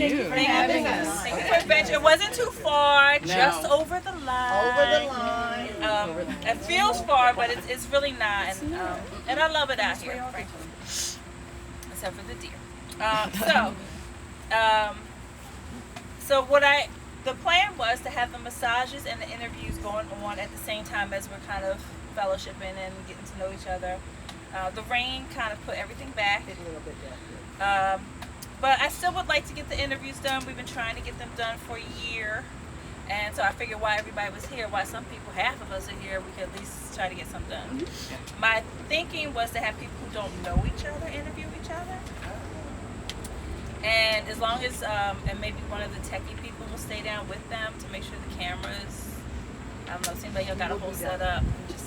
you for having us. Thank you for adventure. It wasn't too far, just over the line. Over the line. It feels far, but it's really not. And I love it out here, frankly. Except for the deer. So the plan was to have the massages and the interviews going on at the same time as we're kind of fellowshipping and getting to know each other. The rain kind of put everything back. A little bit, yeah. But I still would like to get the interviews done. We've been trying to get them done for a year. And so I figured while everybody was here, while some people, half of us are here, we could at least try to get some done. Mm-hmm. My thinking was to have people who don't know each other interview each other. And as long as, and maybe one of the techie people will stay down with them to make sure the cameras, I don't know, seems like you got a whole setup. Just,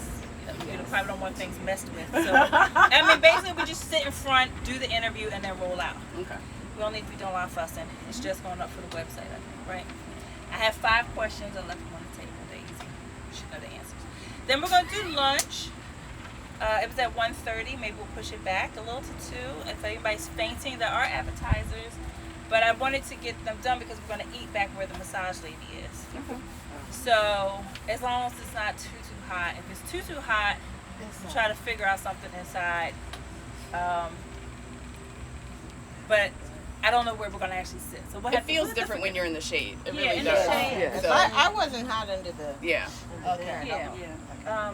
you probably don't want things messed with. So, I mean, basically we just sit in front, do the interview, and then roll out. Okay. We don't need to be doing a lot of fussing. It's just going up for the website, I think, right? I have 5 questions I left them on the table. They're easy. You should know the answers. Then we're going to do lunch. It was at 1:30. Maybe we'll push it back a little to 2. If anybody's fainting, there are appetizers. But I wanted to get them done because we're going to eat back where the massage lady is. Okay. So as long as it's not too hot. If it's too hot, we'll try to figure out something inside. But I don't know where we're going to actually sit. So it feels different when you're in the shade. It really in does. The shade. Yeah. So, I wasn't hot under the... Yeah. Okay. Yeah.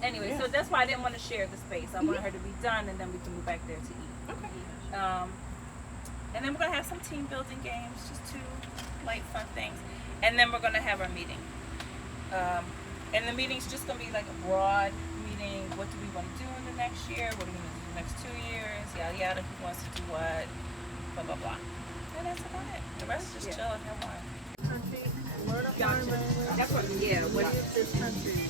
Anyway, so that's why I didn't want to share the space. I wanted her to be done, and then we can move back there to eat. Okay. And then we're going to have some team building games, just 2 light, fun things. And then we're going to have our meeting. And the meeting's just going to be like a broad meeting. What do we want to do in the next year? What are we going to do in the next 2 years? Yada, yada. Who wants to do what? Blah, blah, blah. And that's about it. The rest is just chill and have wine. That's what,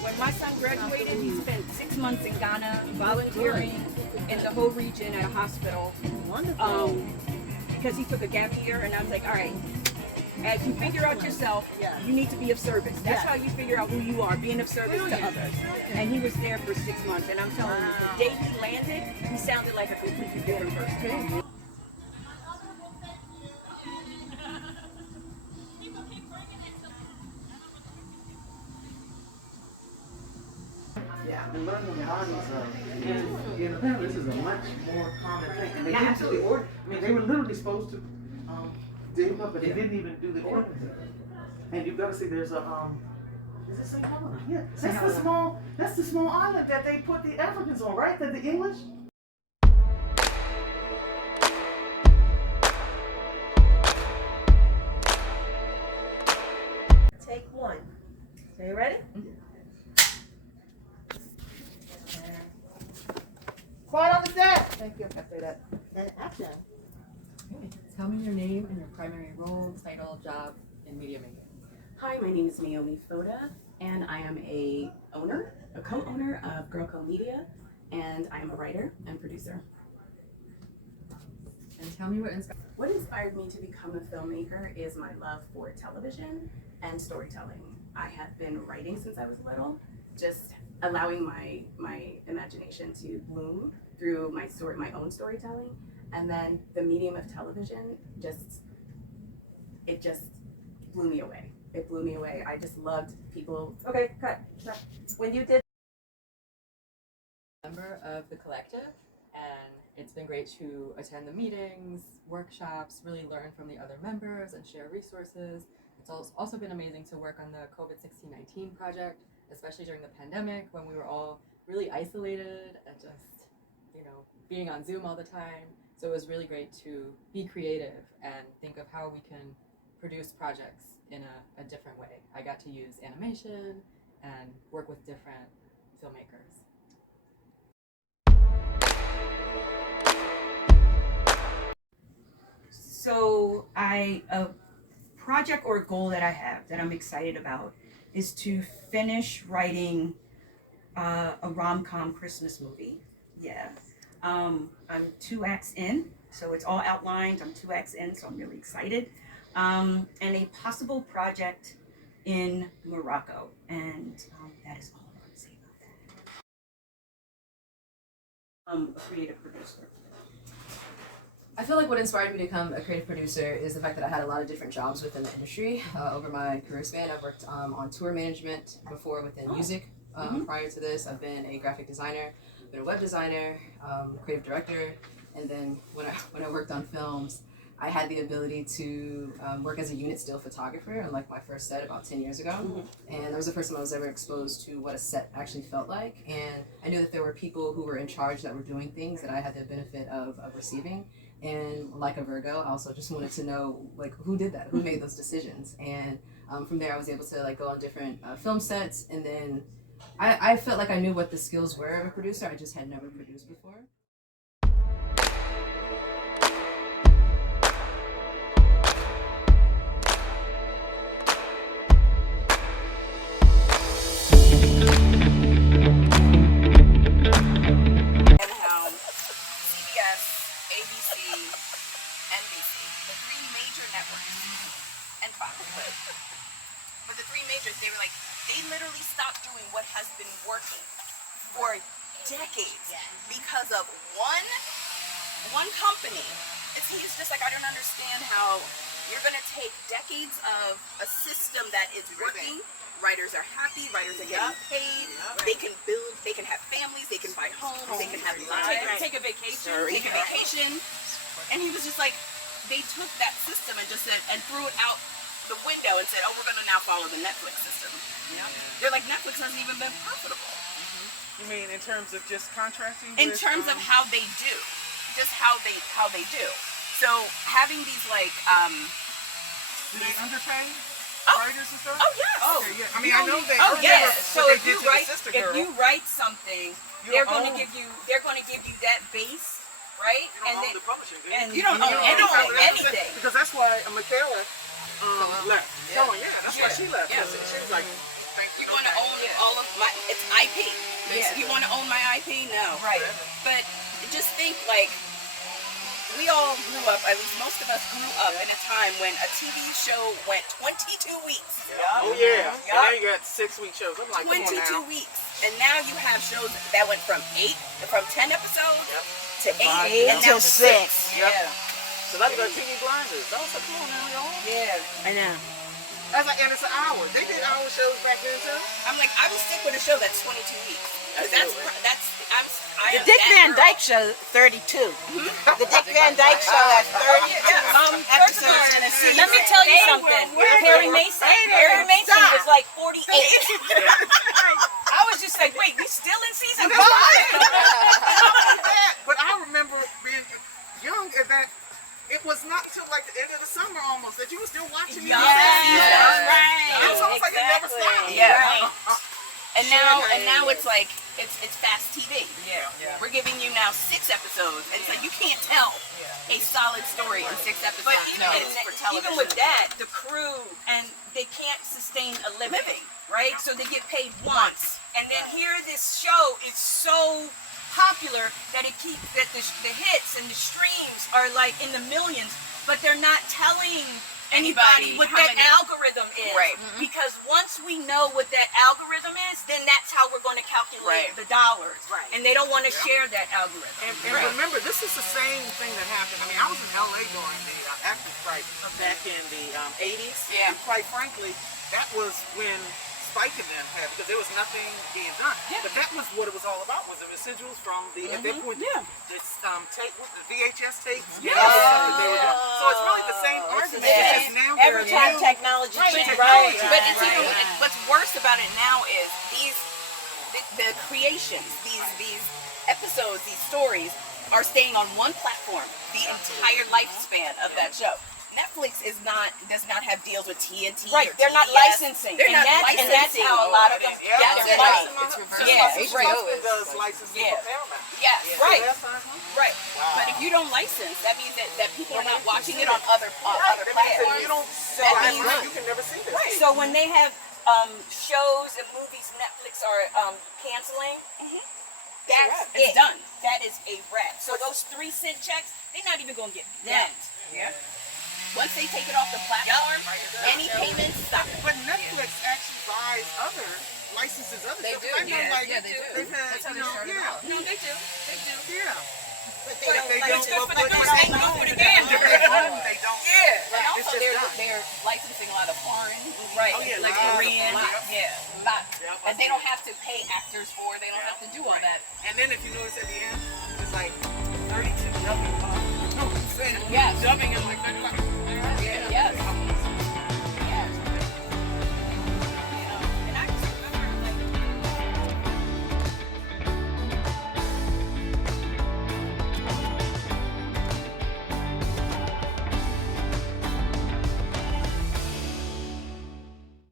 when my son graduated, he spent 6 months in Ghana volunteering in the whole region at a hospital. Wonderful. Because he took a gap year, and I was like, all right, as you figure out yourself, you need to be of service. That's how you figure out who you are, being of service to others. And he was there for 6 months, and I'm telling you, the day he landed, he sounded like a completely different person. And learning the bodies of, and apparently this is a much more common thing. And they didn't do the order. I mean, they were literally supposed to dig them up, but they didn't even do the order. And you've got to see there's a, is it St. Helena? Yeah, that's the small island that they put the Africans on, right? That the English. Take 1. So you ready? Quiet on the set. Thank you. After that. And action. Okay. Tell me your name and your primary role, title, job in media making. Hi, my name is Naomi Foda, and I am a co-owner of Girl Co Media, and I am a writer and producer. And tell me what inspired me to become a filmmaker is my love for television and storytelling. I have been writing since I was little, just allowing my imagination to bloom through my own storytelling, and then the medium of television just blew me away. It blew me away. I just loved people. Okay, cut. When you did. Member of the collective, and it's been great to attend the meetings, workshops, really learn from the other members and share resources. It's also been amazing to work on the COVID-19 project, especially during the pandemic when we were all really isolated and just, being on Zoom all the time. So it was really great to be creative and think of how we can produce projects in a different way. I got to use animation and work with different filmmakers. So a project or a goal that I have that I'm excited about is to finish writing a rom-com Christmas movie. Yeah. I'm 2 acts in, so it's all outlined. I'm 2 acts in, so I'm really excited. And a possible project in Morocco. And that is all I'm going to say about that. A creative producer. I feel like what inspired me to become a creative producer is the fact that I had a lot of different jobs within the industry over my career span. I've worked on tour management before within music. Prior to this, I've been a graphic designer, been a web designer, creative director, and then when I worked on films, I had the ability to work as a unit still photographer on like my first set about 10 years ago. And that was the first time I was ever exposed to what a set actually felt like. And I knew that there were people who were in charge that were doing things that I had the benefit of receiving. And like a Virgo, I also just wanted to know like who did that, who made those decisions. And from there I was able to like go on different film sets, and then I felt like I knew what the skills were of a producer. I just had never produced before. But the three majors, they were like, they literally stopped doing what has been working for decades because of one company. He's just like, I don't understand how you're gonna take decades of a system that is working. Writers are happy, writers are getting paid, they can build, they can have families, they can buy homes, they can have lives, Take a vacation. And he was just like, they took that system and just said, and threw it out the window and said, oh, we're going to now follow the Netflix system. They're like, Netflix hasn't even been profitable. You mean in terms of just contracting? In terms of how they do. Just how they do. So having these like do they underpay writers and stuff? Oh yes. Okay, yeah. I mean, I know they. Oh yes. So if you write something, they're going to give you that base. Right? You don't own the publishing, do you? And you don't own anything. Because that's why Michaela left. Yeah. Oh, yeah, that's why she left. Yeah. She was like, thank you. You want to own all of my, it's IP. Yeah. You want to own my IP? No. Right. But just think like, we all grew up, at least most of us grew up in a time when a TV show went 22 weeks. Oh, yeah. And now you got 6-week shows. I'm like, 22 weeks. And now you have shows that went from 10 episodes to 8 and now 6. Yeah. So that's got TV Blinders. That was so cool, man. Yeah. I know. And it's an hour. They did hour shows back then too. I'm like, I will stick with a show that's 22 weeks. Dick Van Dyke Show 32. The Dick Van Dyke Show has 30 episodes in a season. Let me tell you something. Perry Mason was like 48. I was just like, wait, we still in season 5? But I remember being young at that. It was not until like the end of the summer almost that you were still watching the Right. It was almost like it never stopped. Yeah. And now it's like it's fast TV. Yeah. We're giving you now 6 episodes, and so you can't tell a solid story in 6 episodes. But even with that, the crew and they can't sustain a living, right? So they get paid once, and then here this show is so popular that the hits and the streams are like in the millions, but they're not telling anybody what that algorithm is. Right. Because once we know what that algorithm is, then that's how we're going to calculate the dollars. Right. And they don't want to share that algorithm. And remember, this is the same thing that happened. I mean, I was in LA during the actors strike back in the 80s. Yeah. And quite frankly, that was when Spike and them had, because there was nothing being done. Yeah. But that was what it was all about, was the residuals from the, at that point, this tape, the VHS tapes. Yeah. They were doing. So it's really the same argument. It's just now every time technology changes. But it's even, what's worse about it now is the creations, these episodes, these stories are staying on one platform the entire lifespan of that show. Netflix does not have deals with TNT. Right, they're not licensing. They're not licensing. And that's how a lot of them get their money. It's reverse. Yeah, HBO does licensing for Paramount. Yes, right. Right. Wow. But if you don't license, that means that people are not watching it on other platforms. You don't sell it, you can never see this. Right. So when they have shows and movies Netflix are canceling, that's it. It's done. That is a wrap. So those 3-cent checks, they're not even going to get bent. Yeah. Once they take it off the platform, any payments stop. But Netflix actually buys licenses other they stuff. do. They do. They've had, that's how they started out. No, they do. Yeah. But it's good for the game. they don't have to pay actors for. They don't have to do all that. And then if you notice at the end, it's like 32 dubbing. Yes. Dubbing is like 35.